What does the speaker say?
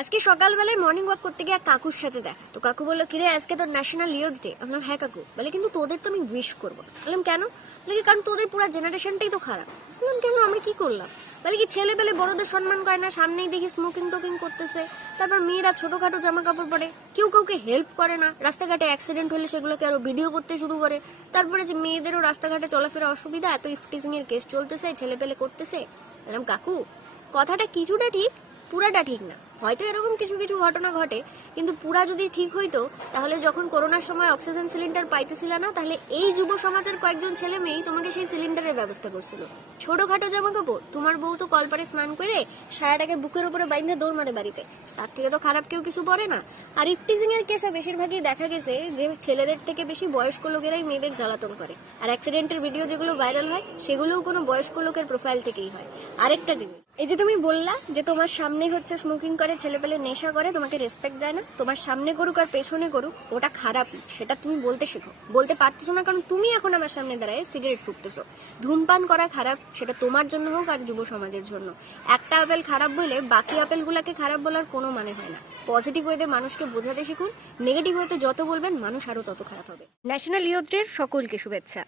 আজকে সকালবেলায় morning walk করতে গিয়ে কাকুর সাথে দেখ তো কাকু বললো কিরে আজকে তো ন্যাশনাল ইয়ুথ ডে। আমি বললাম হ্যাঁ কাকু। বলে কিন্তু তোদের তো আমি উইশ করবো। বললাম কেন? বলে কি কারণ তোদের পুরো জেনারেশনটাই তো খারাপ। বললাম কেন, আমরা কি করলাম? বলে কি ছেলে পেলে বড়দের সম্মান করে না, সামনেই দেখি স্মোকিং টোকিং করতেছে, তারপর মেয়েরা ছোটখাটো জামা কাপড় পরে, কেউ কাউকে হেল্প করে না, রাস্তাঘাটে অ্যাক্সিডেন্ট হলে সেগুলোকে আরো ভিডিও করতে শুরু করে, তারপরে যে মেয়েদেরও রাস্তাঘাটে চলাফেরা অসুবিধা, এত ইফটিজিং এর কেস চলতেছে, ছেলে পেলে করতেছে। বললাম কাকু কথাটা কিছুটা ঠিক, পুরাটা ঠিক না। হয়তো এরকম কিছু কিছু ঘটনা ঘটে, কিন্তু পুরা যদি ঠিক হইতো তাহলে যখন করোনার সময় অক্সিজেন সিলিন্ডার পাইতেছিল না, তাহলে এই যুব সমাজের কয়েকজন ছেলে মেয়েই তোমাকে সেই সিলিন্ডারের ব্যবস্থা করছিল। ছোটখাটো জামা কাপড়, তোমার বউ তো কলপারে স্নান করে সায়াটাকে বুকের উপরে বাইন্ধে দৌড় মারে বাড়িতে, তার থেকে তো খারাপ কেউ কিছু পড়ে না। আর ইফটিজিং এর কেসে বেশিরভাগই দেখা গেছে যে ছেলেদের থেকে বেশি বয়স্ক লোকেরাই মেয়েদের জ্বালাতন করে, আর অ্যাক্সিডেন্টের ভিডিও যেগুলো ভাইরাল হয় সেগুলোও কোনো বয়স্ক লোকের প্রোফাইল থেকেই হয়। আরেকটা জিনিস, এই যে তুমি বললা যে তোমার সামনে হচ্ছে স্মোকিং করে, ছেলে পেলে নেশা করে, তোমাকে রেসপেক্ট দেয় না, তোমার সামনে করুক আর পেছনে করুক ওটা খারাপই, সেটা তুমি বলতে শেখো। বলতে পারতেছো না কারণ তুমি এখন আমার সামনে দাঁড়ায় সিগারেট ফুঁকতেছো। ধূমপান করা খারাপ, সেটা তোমার জন্য হোক আর যুব সমাজের জন্য। একটা আপেল খারাপ বলে বাকি আপেলগুলোকে খারাপ বলার কোনো মানে হয় না। পজিটিভ ওয়েতে মানুষকে বোঝাতে শিখুন, নেগেটিভ ওয়েতে যত বলবেন মানুষ আরো তত খারাপ হবে। ন্যাশনাল ইয়ুথ ডে সকলকে শুভেচ্ছা।